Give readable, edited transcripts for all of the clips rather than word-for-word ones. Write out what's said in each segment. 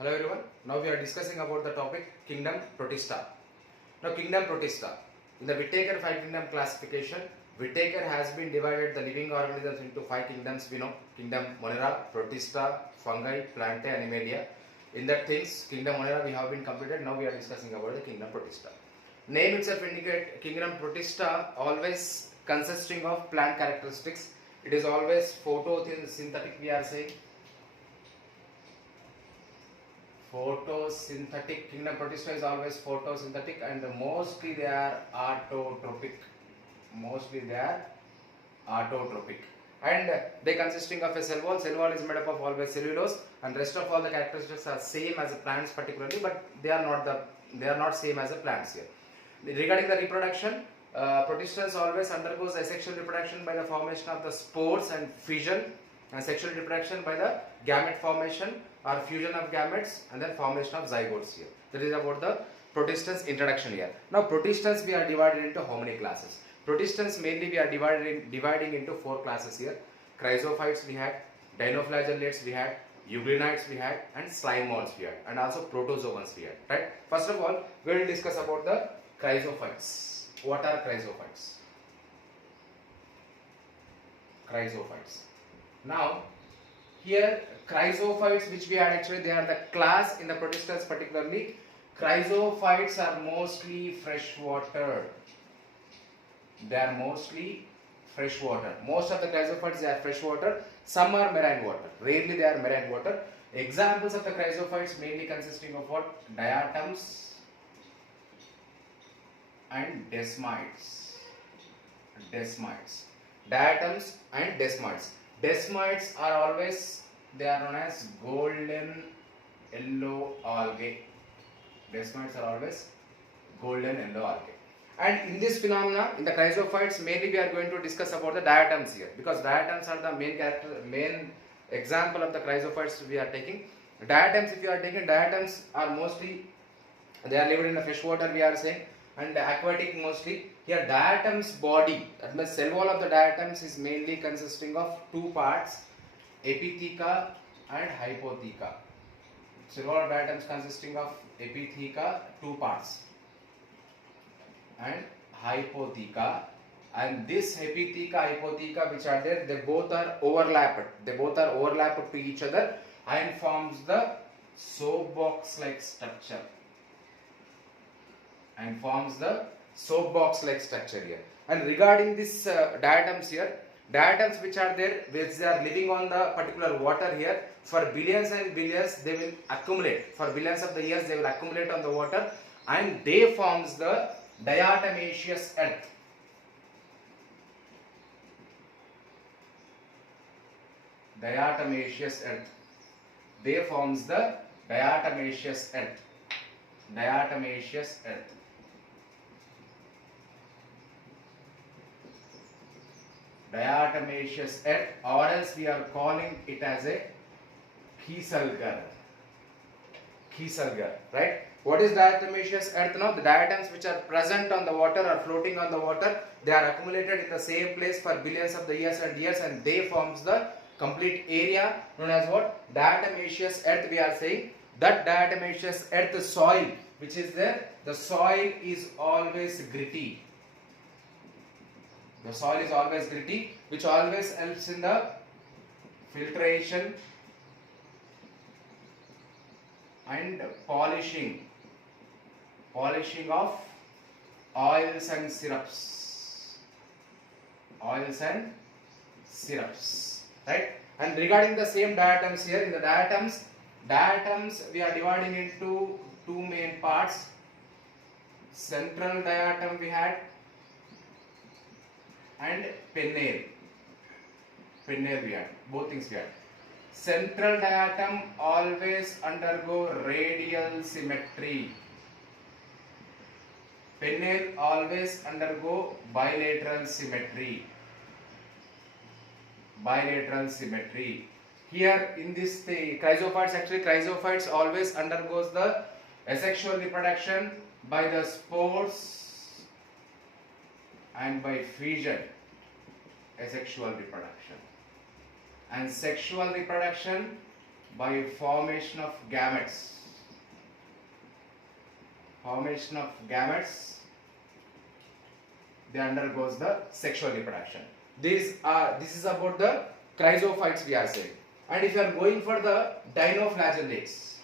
Hello everyone. Now we are discussing about the topic kingdom Protista. Now kingdom Protista. In the Whittaker 5 kingdom classification, Whittaker has been divided the living organisms into 5 kingdoms we know. Kingdom Monera, Protista, Fungi, Plantae, Animalia. In that things, kingdom Monera we have been completed. Now we are discussing about the kingdom Protista. Name itself indicate kingdom Protista always consisting of plant characteristics. It is always photosynthetic we are saying. Photosynthetic. Kingdom Protista is always photosynthetic and mostly they are autotrophic. And they consisting of a cell wall. Cell wall is made up of always cellulose, and rest of all the characteristics are same as the plants particularly, but they are not same as the plants here. Regarding the reproduction, Protistas always undergoes asexual reproduction by the formation of the spores and fission, and sexual reproduction by the gamete formation or fusion of gametes and then formation of zygotes here. That is about the Protistans introduction here. Now Protistans we are divided into how many classes? Protistans mainly we are dividing into 4 classes here. Chrysophytes we had, Dinoflagellates we had, Euclideans we had, and slime molds we had, and also protozoans we had. Right? First of all, we will discuss about the Chrysophytes. What are Chrysophytes? Chrysophytes. Now, here Chrysophytes which we had actually they are the class in the Protistans particularly. Chrysophytes are mostly freshwater. They are mostly freshwater. Most of the Chrysophytes they are freshwater. Some are marine water. Rarely they are marine water. Examples of the Chrysophytes mainly consisting of what? Diatoms and desmites. Diatoms and desmites. Desmites are always, they are known as golden yellow algae. Desmites are always golden yellow algae. And in this phenomena, in the Chrysophytes, mainly we are going to discuss about the diatoms here, because diatoms are the main example of the Chrysophytes we are taking. Diatoms, if you are taking, diatoms are mostly, they are living in the fresh water we are saying, and aquatic mostly. Here diatom's body, that means cell wall of the diatoms is mainly consisting of 2 parts, epitheca and hypotheca. Cell wall of diatoms consisting of epitheca, 2 parts, and hypotheca. And this epitheca, hypotheca which are there, they both are overlapped. They both are overlapped to each other and forms the soapbox-like structure. Here. And regarding this diatoms here, diatoms which are there, which they are living on the particular water here, for billions and billions they will accumulate. For billions of the years they will accumulate on the water, and they forms the diatomaceous earth. They forms the diatomaceous earth. Diatomaceous earth, or else we are calling it as a Kieselguhr, right? What is diatomaceous earth now? The diatoms which are present on the water or floating on the water, they are accumulated in the same place for billions of the years, and they forms the complete area known as what? Diatomaceous earth we are saying. That diatomaceous earth soil which is there, the soil is always gritty. The soil is always gritty, which always helps in the filtration and polishing of oils and syrups. Right? And regarding the same diatoms here, in the diatoms we are dividing into 2 main parts. Central diatom we had, and penile we had. Both things we had. Central diatom always undergo radial symmetry. Penile always undergo bilateral symmetry. Here in this Chrysophytes, actually Chrysophytes always undergoes the asexual reproduction by the spores and by fission, asexual reproduction. And sexual reproduction By formation of gametes. Formation of gametes, they undergoes the sexual reproduction. This is about the Chrysophytes we are saying. And if you are going for the Dinoflagellates,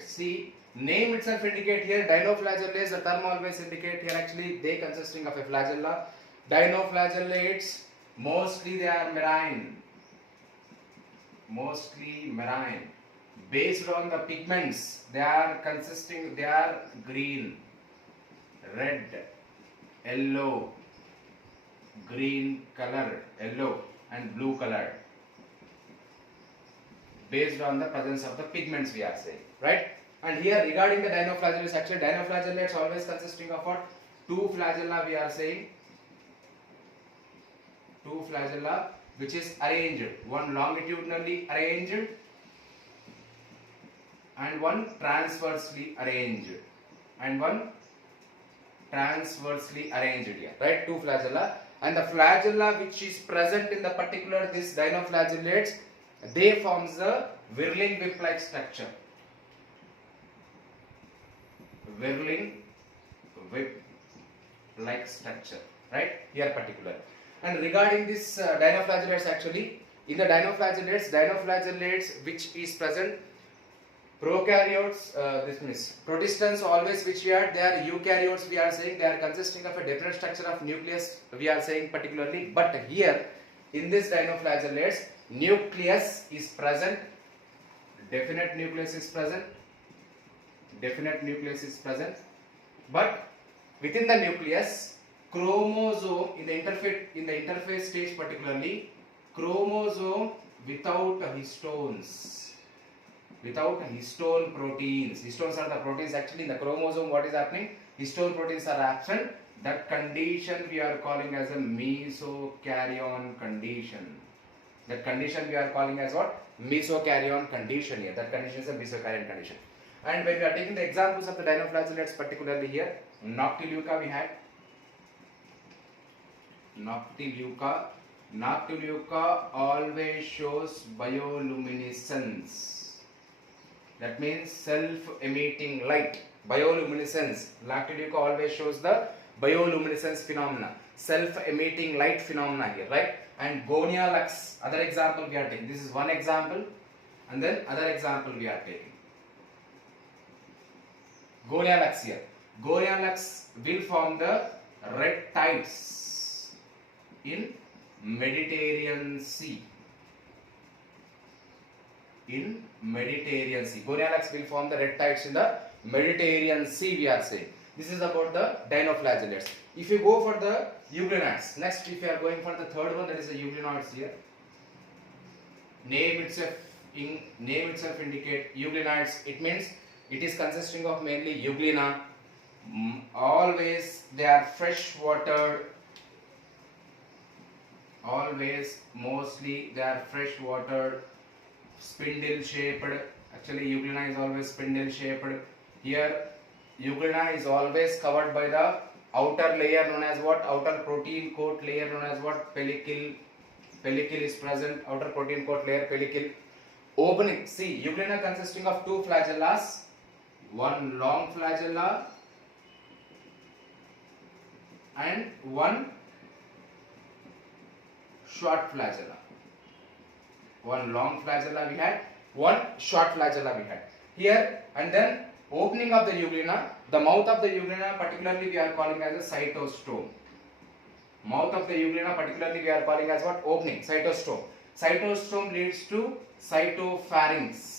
see, name itself indicate here Dinoflagellates, the term always indicate here actually they consisting of a flagella. Dinoflagellates, mostly they are marine. Based on the pigments, they are green, red, yellow, green color, yellow and blue color. Based on the presence of the pigments we are saying, right? And here regarding the Dinoflagellates, actually Dinoflagellates always consisting of what? Two flagella we are saying. Two flagella which is arranged, one longitudinally arranged and one transversely arranged here, right? Two flagella, and the flagella which is present in the particular this Dinoflagellates, they forms a whirling whip-like structure. Right? Here particular. And regarding this Dinoflagellates, actually in the Dinoflagellates which is present, prokaryotes, this means Protistans always which we are, they are eukaryotes we are saying, they are consisting of a definite structure of nucleus we are saying particularly, but here in this Dinoflagellates, nucleus is present, definite nucleus is present, but within the nucleus, chromosome in the interphase stage particularly, chromosome without histones, without histone proteins. Histones are the proteins actually in the chromosome. What is happening? Histone proteins are absent. That condition we are calling as a mesokaryon condition. That condition we are calling as what? Mesokaryon condition here. That condition is a mesokaryon condition. And when we are taking the examples of the Dinoflagellates, particularly here, Noctiluca we had. Noctiluca always shows bioluminescence. That means self-emitting light. Bioluminescence. Noctiluca always shows the bioluminescence phenomena. Self-emitting light phenomena here, right? And Goliath, other example we are taking. This is one example, and then other example we are taking. Goliath here. Goliath will form the red tides in Mediterranean Sea. Goliath will form the red tides in the Mediterranean Sea we are saying. This is about the Dinoflagellates. If you go for the Euglenites, next if you are going for the third one, that is the Euglenites here. Name itself indicate Euglenites. It means it is consisting of mainly Euglena. Always they are freshwater. Mostly they are freshwater, spindle shaped. Actually Euglena is always spindle shaped. Here Euglena is always covered by the outer layer known as what? Outer protein coat layer known as what? Pellicle. Pellicle is present. Outer protein coat layer, pellicle. Opening. See, Euglena consisting of two flagellas. One long flagella and one short flagella. One long flagella we had, one short flagella we had. Here and then opening of the Euglena, the mouth of the Euglena particularly we are calling as a cytostome. Mouth of the Euglena particularly we are calling as what? Opening, cytostome. Cytostome leads to cytopharynx.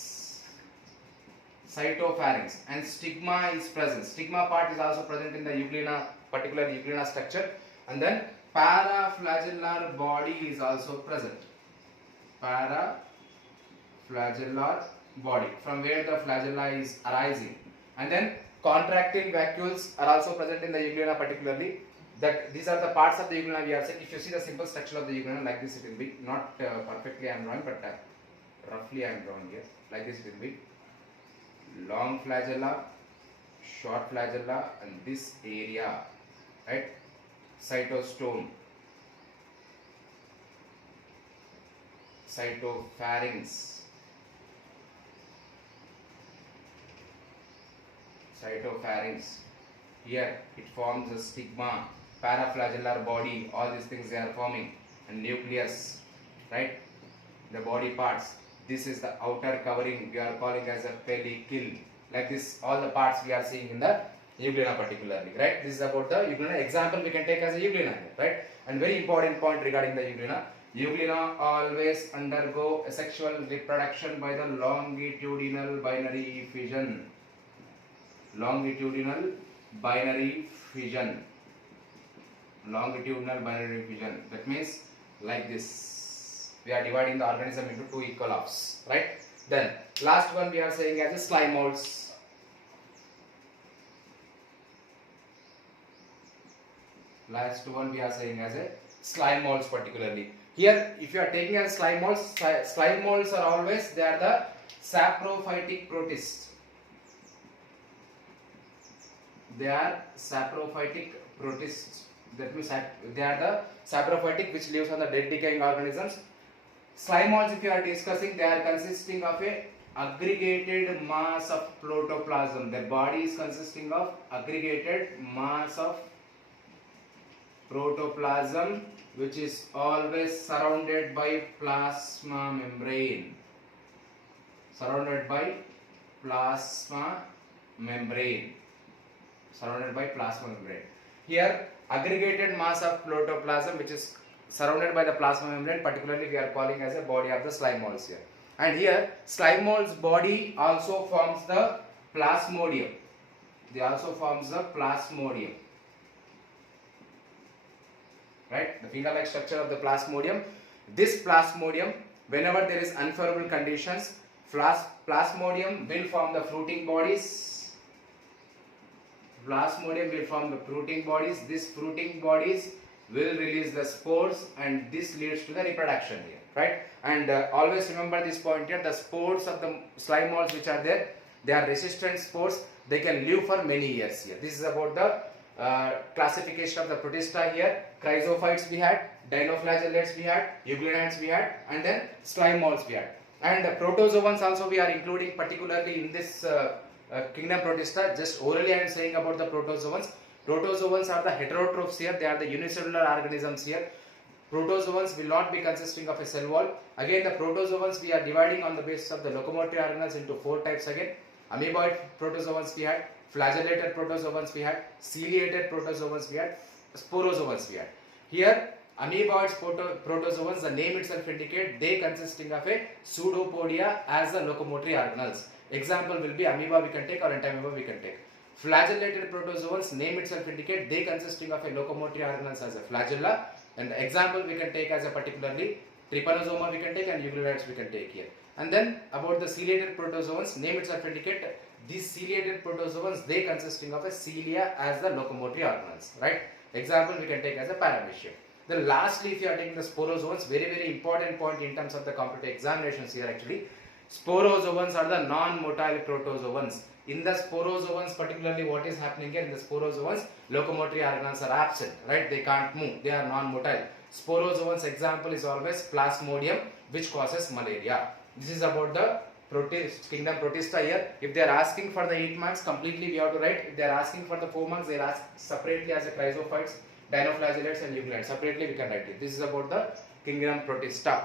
And stigma is present. Stigma part is also present in the Euglena, particular Euglena structure. And then paraflagellar body is also present. Paraflagellar body, from where the flagella is arising. And then contractile vacuoles are also present in the Euglena particularly. That these are the parts of the Euglena we are saying. If you see the simple structure of the Euglena, like this it will be. Not perfectly I am drawing, but roughly I am drawing here. Like this it will be. Long flagella, short flagella, and this area, right? Cytostome. cytopharynx. Cytopharynx. Here it forms a stigma, paraflagellar body, all these things they are forming, and nucleus, right? The body parts. This is the outer covering we are calling as a pellicle. Like this, all the parts we are seeing in the Euglena particularly, right? This is about the Euglena. Example we can take as a Euglena here, right? And very important point regarding the Euglena. Euglena always undergo sexual reproduction by the longitudinal binary fission. Longitudinal binary fission. Longitudinal binary fission. That means like this. We are dividing the organism into two equal halves, right? Then last one we are saying as a slime molds. Last one we are saying as a slime molds particularly. Here if you are taking as slime molds are always, they are the saprophytic protists. They are saprophytic protists. That means they are the saprophytic which lives on the dead decaying organisms. Slime molds, if you are discussing, they are consisting of a aggregated mass of protoplasm. Their body is consisting of aggregated mass of protoplasm which is always surrounded by plasma membrane. Surrounded by plasma membrane. Surrounded by plasma membrane. Here aggregated mass of protoplasm which is surrounded by the plasma membrane, particularly we are calling as a body of the slime molds here. And here slime molds body also forms the plasmodium. They also forms the plasmodium. Right? The finger-like structure of the plasmodium. This plasmodium, whenever there is unfavorable conditions, plasmodium will form the fruiting bodies. Plasmodium will form the fruiting bodies. These fruiting bodies will release the spores, and this leads to the reproduction here, right? And always remember this point here, the spores of the slime molds which are there, they are resistant spores, they can live for many years here. This is about the classification of the Protista here. Chrysophytes we had, Dinoflagellates we had, Euclideans we had, and then slime molds we had. And protozoans also we are including particularly in this kingdom Protista. Just orally I am saying about the protozoans. Protozoans are the heterotrophs here, they are the unicellular organisms here. Protozoans will not be consisting of a cell wall. Again, the protozoans we are dividing on the basis of the locomotory organelles into four types again. Amoeboid protozoans we had, flagellated protozoans we had, ciliated protozoans we had, sporozoans we had. Here, amoeboid protozoans, the name itself indicates they consisting of a pseudopodia as the locomotory organelles. Example will be amoeba we can take, or entamoeba we can take. Flagellated protozoans, name itself indicate they consisting of a locomotory organelles as a flagella, and the example we can take as a particularly trypanosoma we can take, and euglenids we can take here. And then about the ciliated protozoans, name itself indicate these ciliated protozoans they consisting of a cilia as the locomotory organelles, right? Example we can take as a paramecium. Then lastly, if you are taking the sporozoans, very important point in terms of the competitive examinations here actually. Sporozoans are the non-motile protozoans. In the sporozoans, particularly what is happening here in the sporozoans, locomotory organelles are absent, right? They can't move, they are non-motile. Sporozoans example is always plasmodium, which causes malaria. This is about the kingdom Protista here. If they are asking for the 8 marks, completely we have to write. If they are asking for the 4 marks, they will ask separately as a Chrysophytes, Dinoflagellates and Euclideans. Separately we can write it. This is about the kingdom Protista.